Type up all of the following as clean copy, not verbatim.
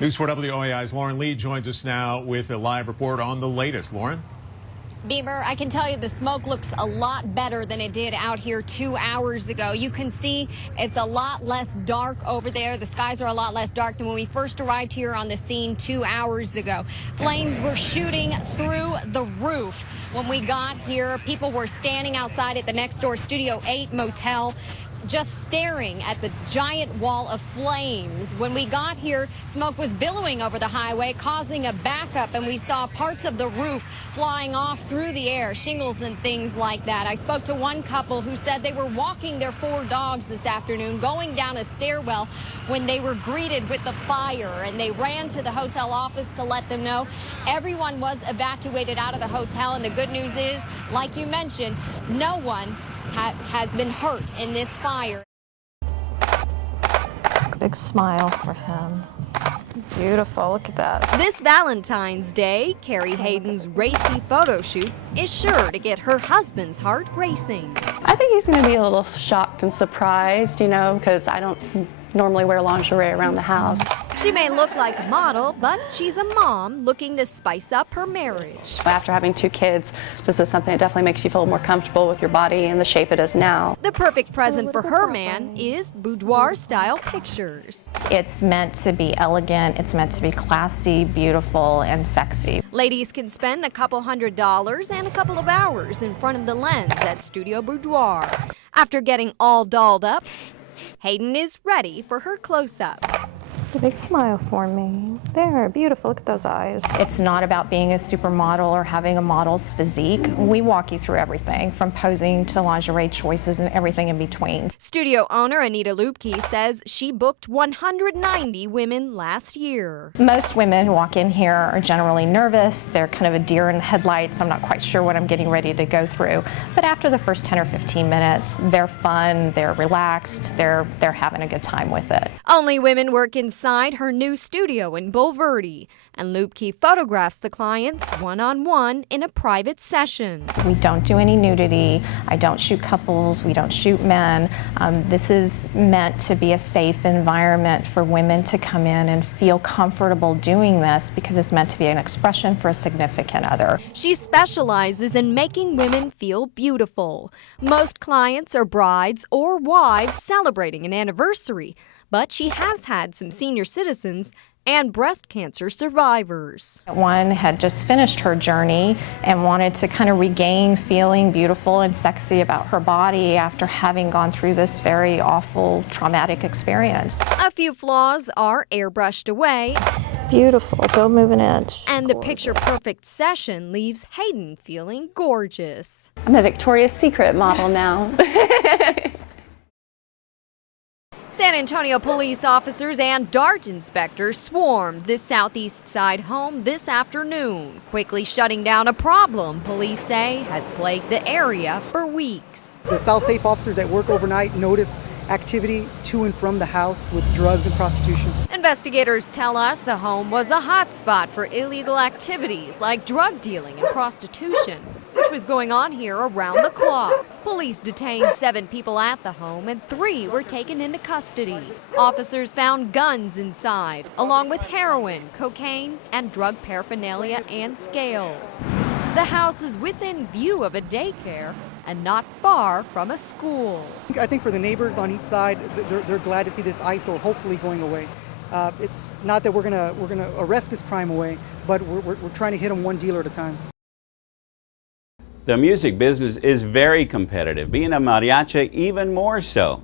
News 4 WOAI's Lauren Lee joins us now with a live report on the latest. Lauren? Beamer, I can tell you the smoke looks a lot better than it did out here 2 hours ago. You can see it's a lot less dark over there. The skies are a lot less dark than when we first arrived here on the scene 2 hours ago. Flames were shooting through the roof. When we got here, people were standing outside at the next door Studio 8 motel, just staring at the giant wall of flames. When we got here, smoke was billowing over the highway, causing a backup, and we saw parts of the roof flying off through the air, shingles and things like that. I spoke to one couple who said they were walking their 4 dogs this afternoon, going down a stairwell when they were greeted with the fire, and they ran to the hotel office to let them know. Everyone was evacuated out of the hotel, and the good news is, like you mentioned, no one has been hurt in this fire. Big smile for him. Beautiful, look at that. This Valentine's Day, Carrie Hayden's racy photo shoot is sure to get her husband's heart racing. I think he's going to be a little shocked and surprised, you know, because I don't normally wear lingerie around the house. She may look like a model, but she's a mom looking to spice up her marriage. After having 2 kids, this is something that definitely makes you feel more comfortable with your body and the shape it is now. The perfect present for her man is boudoir-style pictures. It's meant to be elegant, it's meant to be classy, beautiful, and sexy. Ladies can spend a couple $100s and a couple of hours in front of the lens at Studio Boudoir. After getting all dolled up, Hayden is ready for her close-up. A big smile for me. There, beautiful, look at those eyes. It's not about being a supermodel or having a model's physique. We walk you through everything, from posing to lingerie choices and everything in between. Studio owner Anita Lubke says she booked 190 women last year. Most women walk in here are generally nervous. They're kind of a deer in the headlights. I'm not quite sure what I'm getting ready to go through. But after the first 10 or 15 minutes, they're fun, they're relaxed, they're having a good time with it. Only women work inside her new studio in Bulverde, and Lubke photographs the clients one-on-one in a private session. We don't do any nudity. I don't shoot couples. We don't shoot men. This is meant to be a safe environment for women to come in and feel comfortable doing this, because it's meant to be an expression for a significant other. She specializes in making women feel beautiful. Most clients are brides or wives celebrating an anniversary, but she has had some senior citizens and breast cancer survivors. One had just finished her journey and wanted to kind of regain feeling beautiful and sexy about her body after having gone through this very awful, traumatic experience. A few flaws are airbrushed away. Beautiful, don't move an inch. And the picture-perfect session leaves Hayden feeling gorgeous. I'm a Victoria's Secret model now. San Antonio police officers and DART inspectors swarmed this Southeast Side home this afternoon, quickly shutting down a problem police say has plagued the area for weeks. The SouthSafe officers at work overnight noticed activity to and from the house with drugs and prostitution. Investigators tell us the home was a hot spot for illegal activities like drug dealing and prostitution, which was going on here around the clock. Police detained 7 people at the home and 3 were taken into custody. Officers found guns inside, along with heroin, cocaine, and drug paraphernalia and scales. The house is within view of a daycare and not far from a school. I think for the neighbors on each side, they're glad to see this ISO hopefully going away. It's not that we're gonna arrest this crime away, but we're trying to hit them one dealer at a time. The music business is very competitive, being a mariachi even more so.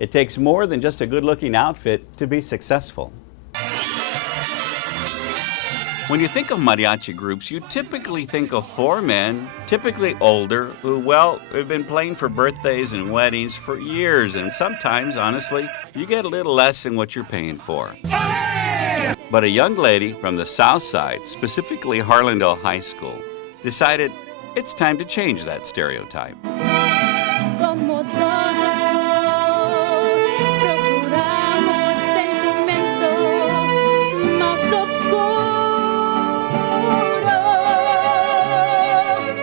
It takes more than just a good-looking outfit to be successful. When you think of mariachi groups, you typically think of 4 men, typically older, who, well, have been playing for birthdays and weddings for years, and sometimes, honestly, you get a little less than what you're paying for. But a young lady from the South Side, specifically Harlandale High School, decided it's time to change that stereotype.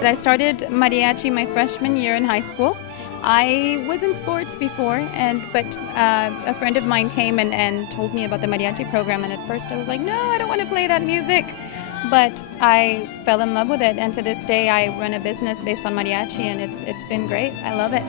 I started mariachi my freshman year in high school. I was in sports before, but a friend of mine came and told me about the mariachi program, and at first I was like, no, I don't want to play that music. But I fell in love with it, and to this day I run a business based on mariachi, and it's been great. I love it.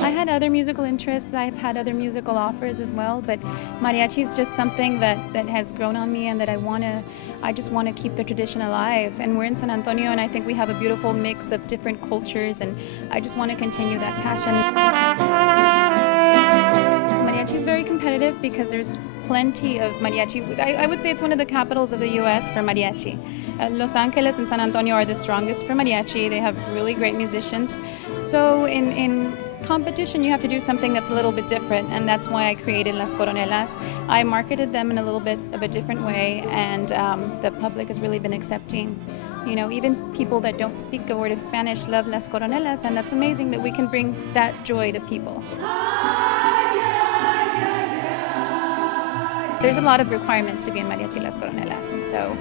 I had other musical interests, I've had other musical offers as well, but mariachi is just something that has grown on me, and that I just want to keep the tradition alive. And we're in San Antonio, and I think we have a beautiful mix of different cultures, and I just want to continue that passion. Mariachi is very competitive because there's plenty of mariachi. I would say it's one of the capitals of the U.S. for mariachi. Los Angeles and San Antonio are the strongest for mariachi. They have really great musicians. So in competition, you have to do something that's a little bit different, and that's why I created Las Coronelas. I marketed them in a little bit of a different way, and the public has really been accepting. You know, even people that don't speak a word of Spanish love Las Coronelas, and that's amazing that we can bring that joy to people. There's a lot of requirements to be in Mariachi Las Coronelas, so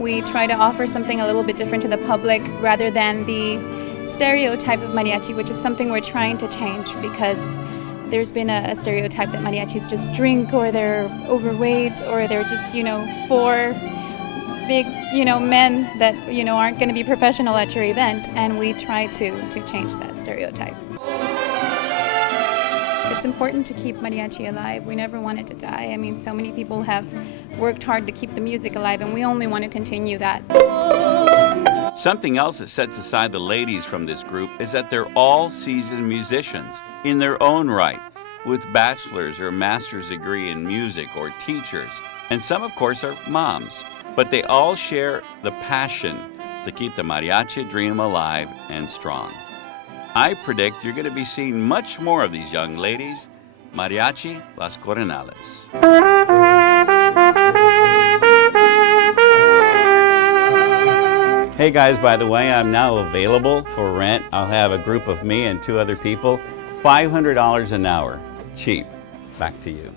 we try to offer something a little bit different to the public rather than the stereotype of mariachi, which is something we're trying to change, because there's been a stereotype that mariachis just drink, or they're overweight, or they're just, four big, men that, aren't going to be professional at your event, and we try to change that stereotype. It's important to keep mariachi alive. We never want it to die. I mean, so many people have worked hard to keep the music alive, and we only want to continue that. Something else that sets aside the ladies from this group is that they're all seasoned musicians in their own right, with bachelor's or master's degree in music, or teachers. And some, of course, are moms. But they all share the passion to keep the mariachi dream alive and strong. I predict you're going to be seeing much more of these young ladies. Mariachi Las Coronelas. Hey guys, by the way, I'm now available for rent. I'll have a group of me and 2 other people. $500 an hour. Cheap. Back to you.